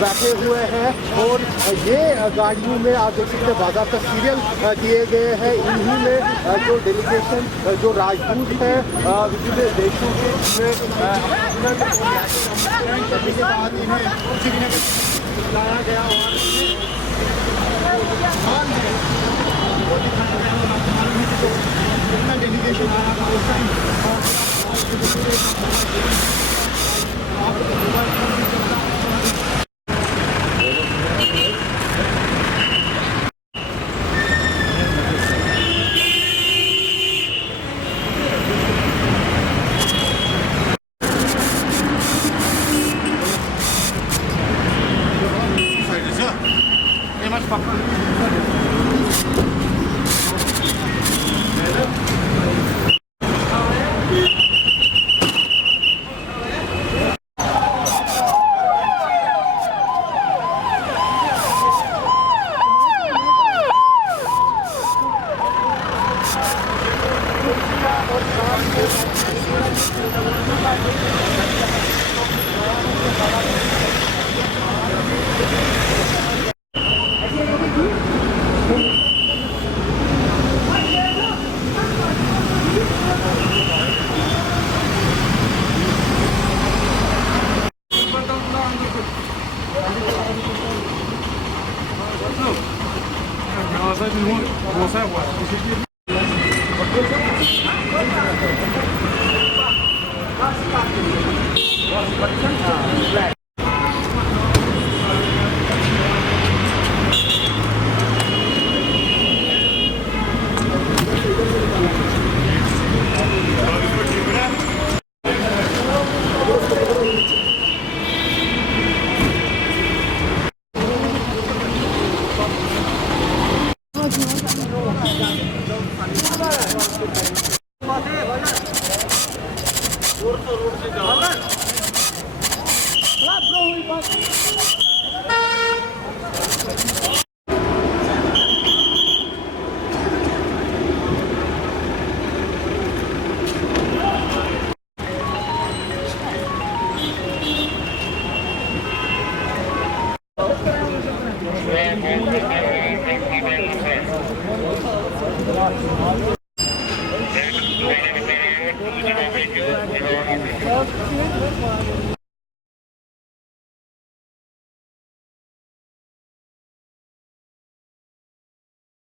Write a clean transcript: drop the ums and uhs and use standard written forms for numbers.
बैठे हुए हैं और ये गाड़ियों में आप देख सकते हैं बाकायदा सीरियल दिए गए हैं। इन्हीं में जो डेलीगेशन जो राजदूत हैं विभिन्न देशों के लाया गया और डेलीगेशन आया था उस टाइम